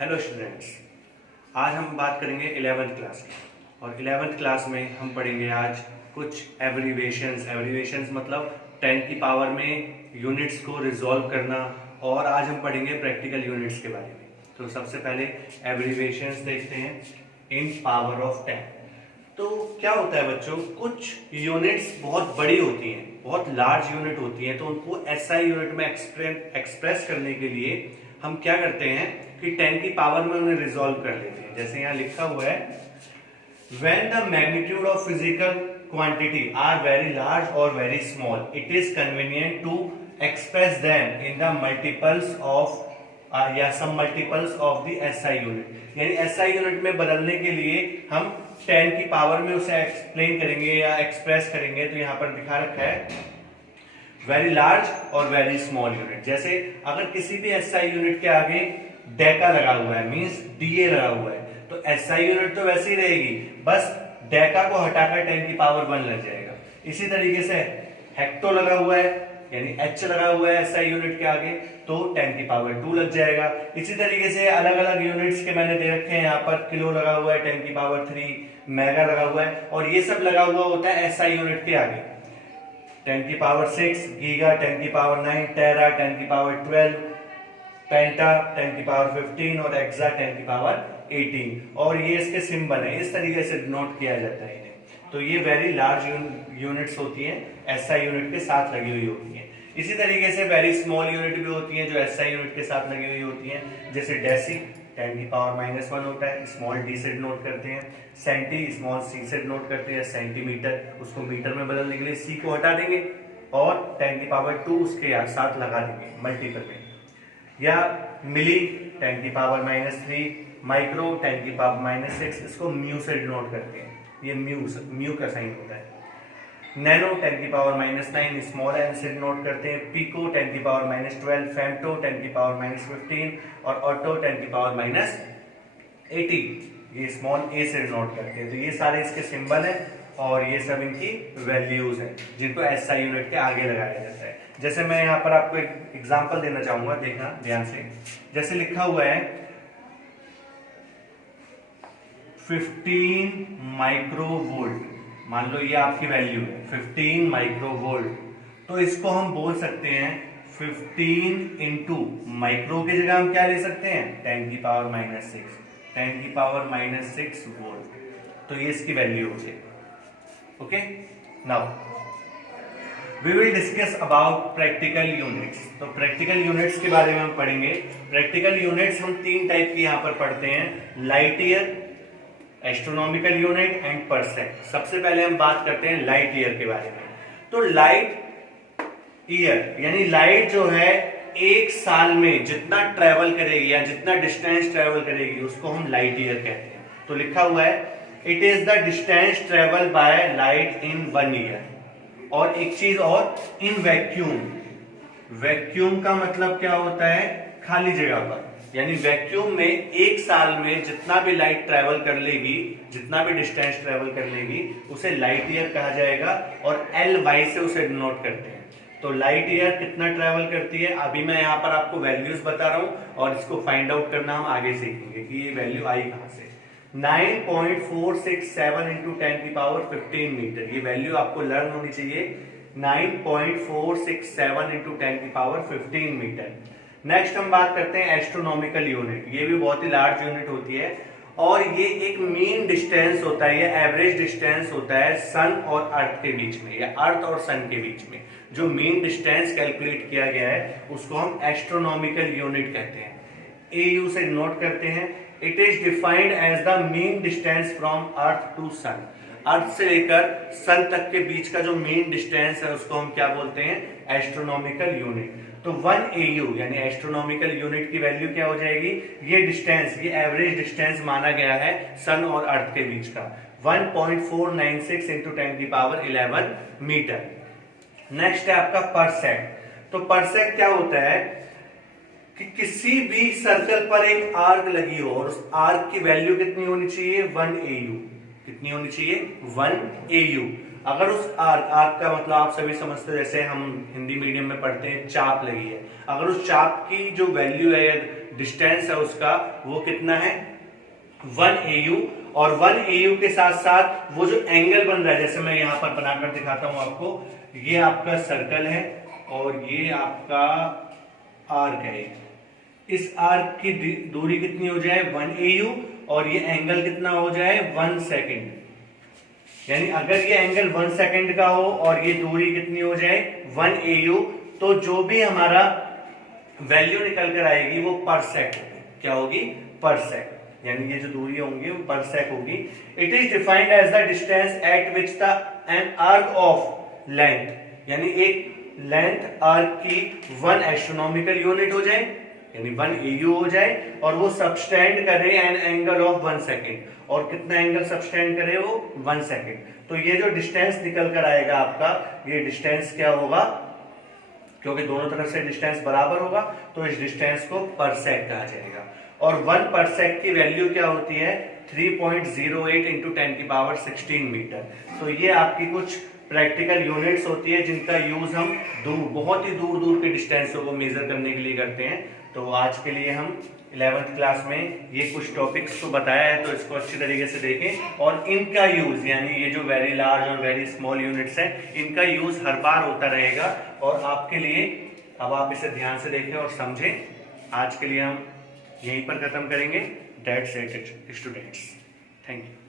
Hello students, आज हम बात करेंगे 11th क्लास की। और 11th क्लास में हम पढ़ेंगे आज कुछ एब्रीवेशंस मतलब 10 की पावर में यूनिट्स को रिजॉल्व करना। और आज हम पढ़ेंगे प्रैक्टिकल यूनिट्स के बारे में। तो सबसे पहले एब्रीवेशंस देखते हैं इन पावर ऑफ 10। तो क्या होता है बच्चों, कुछ यूनिट्स बहुत बड़ी होती हैं, बहुत लार्ज यूनिट होती हैं, तो उनको एसआई यूनिट में एक्सप्रेस करने के लिए हम क्या करते हैं कि 10 की पावर में उन्हें रिजॉल्व कर लेते हैं। जैसे यहाँ लिखा हुआ है, when the magnitude of physical quantity are very large और very small it is convenient to express them in the multiples of या some multiples of the SI unit. यानी एसआई यूनिट में बदलने के लिए हम 10 की पावर में उसे एक्सप्लेन करेंगे या एक्सप्रेस करेंगे। तो यहाँ पर दिखा रखा है वेरी लार्ज और वेरी स्मॉल यूनिट। जैसे अगर किसी भी एसआई यूनिट के आगे डेका लगा हुआ है, मींस डीए लगा हुआ है, तो एसआई यूनिट तो वैसे ही रहेगी, बस डेका को हटाकर 10 की पावर 1 लग जाएगा। इसी तरीके से हेक्टो लगा हुआ है, यानी एच लगा हुआ है एसआई यूनिट के आगे, तो 10 की पावर 2 लग जाएगा। इसी तरीके से अलग अलग यूनिट्स के मैंने दे रखे हैं, यहाँ पर किलो लगा हुआ है 10 की पावर 3, मेगा लगा हुआ है, और ये सब लगा हुआ होता है एसआई यूनिट के आगे। 10 की पावर 6, गीगा 10 की पावर 9, टेरा 10 की पावर 12, पेंटा 10 की पावर 15 और एक्सा 10 की पावर 18। और ये इसके सिंबल है, इस तरीके से डिनोट किया जाता है इन्हें। तो ये वेरी लार्ज यूनिट्स होती हैं, एसआई यूनिट के साथ लगी हुई होती हैं। इसी तरीके से वेरी स्मॉल यूनिट भी होती हैं जो एसआई यूनिट के साथ लगी हुई होती हैं। जैसे डेसी 10 की पावर -1 होता है, स्मॉल डी से डिनोट करते हैं। सेंटी स्मॉल सी से डिनोट करते हैं। सेंटीमीटर, उसको मीटर में बदलने के लिए सी को हटा देंगे और 10 की पावर 2 उसके साथ लगा देंगे मल्टीपल में। या मिली 10 की पावर -3, माइक्रो 10 की पावर -6, इसको म्यू से डिनोट करते हैं, ये म्यू का साइन होता है। नैनो 10 की पावर -9, स्मॉल एन से डिनोट करते हैं। पिको 10 की पावर -12, फेम्टो 10 की पावर -15 और ऑटो 10 की पावर -80, ये स्मॉल ए से डिनोट करते हैं। तो ये सारे इसके सिंबल हैं और ये सब इनकी वैल्यूज हैं जिनको एसआई यूनिट के आगे लगाया जाता है। जैसे मैं यहाँ पर आपको एक एग्जांपल देना चाहूंगा, देखना ध्यान से। जैसे लिखा हुआ है 15 माइक्रोवोल्ट, मान लो ये आपकी वैल्यू है 15 माइक्रोवोल्ट, तो इसको हम बोल सकते हैं 15 इंटू माइक्रो की जगह हम क्या ले सकते हैं 10 की पावर -6, 10 की पावर -6 वोल्ट। तो ये इसकी वैल्यू हो जाएगी। Okay, now we will discuss about practical units. तो प्रैक्टिकल यूनिट्स के बारे में हम पढ़ेंगे। प्रैक्टिकल यूनिट्स हम 3 टाइप की यहाँ पर पढ़ते हैं, light year, astronomical unit and percent. सबसे पहले हम बात करते हैं लाइट ईयर के बारे में। तो लाइट ईयर यानी लाइट जो है एक साल में जितना ट्रेवल करेगी या जितना डिस्टेंस ट्रेवल करेगी उसको हम लाइट ईयर कहते हैं। तो लिखा हुआ है it is the distance travel by light in 1 year. और एक चीज और, इन वैक्यूम, वैक्यूम का मतलब क्या होता है खाली जगह पर, यानी वैक्यूम में एक साल में जितना भी लाइट ट्रेवल कर लेगी, जितना भी डिस्टेंस ट्रेवल कर लेगी उसे लाइट ईयर कहा जाएगा और LY से उसे डिनोट करते हैं। तो लाइट ईयर कितना ट्रेवल करती है, अभी मैं यहाँ पर आपको वैल्यूज बता रहा हूं और इसको फाइंड आउट करना हम आगे सीखेंगे कि ये वैल्यू आई कहां से। 9.467 इंटू 10 की पावर 15 मीटर, ये वैल्यू आपको लर्न होनी चाहिए। 9.467 इंटू 10 की पावर 15 मीटर। नेक्स्ट हम बात करते हैं एस्ट्रोनॉमिकल यूनिट। ये भी बहुत ही लार्ज यूनिट होती है और ये एक मीन डिस्टेंस होता है, ये एवरेज डिस्टेंस होता है सन और अर्थ के बीच में, या अर्थ और सन के बीच में जो मीन डिस्टेंस कैलकुलेट किया गया है उसको हम एस्ट्रोनॉमिकल यूनिट कहते हैं। AU से नोट करते हैं। It is defined as the mean distance from earth to sun. Earth से लेकर सन तक के बीच का जो मीन डिस्टेंस है उसको हम क्या बोलते हैं एस्ट्रोनॉमिकल यूनिट। तो 1 AU यानी एस्ट्रोनॉमिकल यूनिट की वैल्यू क्या हो जाएगी, ये डिस्टेंस, ये एवरेज डिस्टेंस माना गया है सन और अर्थ के बीच का, 1.496 इंटू 10 की पावर 11 मीटर। नेक्स्ट है आपका परसेक। तो परसेक क्या होता है कि किसी भी सर्कल पर एक आर्क लगी हो और उस आर्क की वैल्यू कितनी होनी चाहिए 1 AU। कितनी होनी चाहिए 1 AU। अगर उस आर्क का मतलब आप सभी समझते हैं, जैसे हम हिंदी मीडियम में पढ़ते हैं चाप लगी है, अगर उस चाप की जो वैल्यू है डिस्टेंस है उसका वो कितना है 1 AU, और 1 AU के साथ साथ वो जो एंगल बन रहा है, जैसे मैं यहां पर बनाकर दिखाता हूं आपको, ये आपका सर्कल है और ये आपका आर्क है। इस आर्क की दूरी कितनी हो जाए 1 AU, और ये एंगल कितना हो जाए 1 सेकेंड। यानी अगर ये एंगल 1 सेकेंड का हो और ये दूरी कितनी हो जाए 1 AU, तो जो भी हमारा वैल्यू निकल कर आएगी वो पर सेक होगी। क्या होगी पर सेक, यानी ये जो दूरी होंगी वो पर सेक होगी। It is defined as the distance at which the an arc of length, यानी एक लेंथ आर्क की 1 एस्ट्रोनॉमिकल यूनिट हो जाए, यानी 1 AU हो जाए, और वो सबस्टेंड करे एन एंगल ऑफ 1 सेकेंड, और कितना एंगल सबस्टेंड करे वो 1 सेकेंड। तो ये जो डिस्टेंस निकल कर आएगा आपका, ये डिस्टेंस क्या होगा, क्योंकि दोनों तरफ से डिस्टेंस बराबर होगा तो इस डिस्टेंस को परसेक कहा जाएगा। और 1 परसेक की वैल्यू क्या होती है 3.08 इंटू 10⁻16 मीटर। तो ये आपकी कुछ प्रैक्टिकल यूनिट्स होती है जिनका यूज हम बहुत ही दूर दूर के डिस्टेंसों को मेजर करने के लिए करते हैं। तो आज के लिए हम 11th क्लास में ये कुछ टॉपिक्स को बताया है, तो इसको अच्छी तरीके से देखें, और इनका यूज यानी ये जो वेरी लार्ज और वेरी स्मॉल यूनिट्स हैं इनका यूज हर बार होता रहेगा। और आपके लिए अब आप इसे ध्यान से देखें और समझें। आज के लिए हम यहीं पर खत्म करेंगे। That's it students, thank you.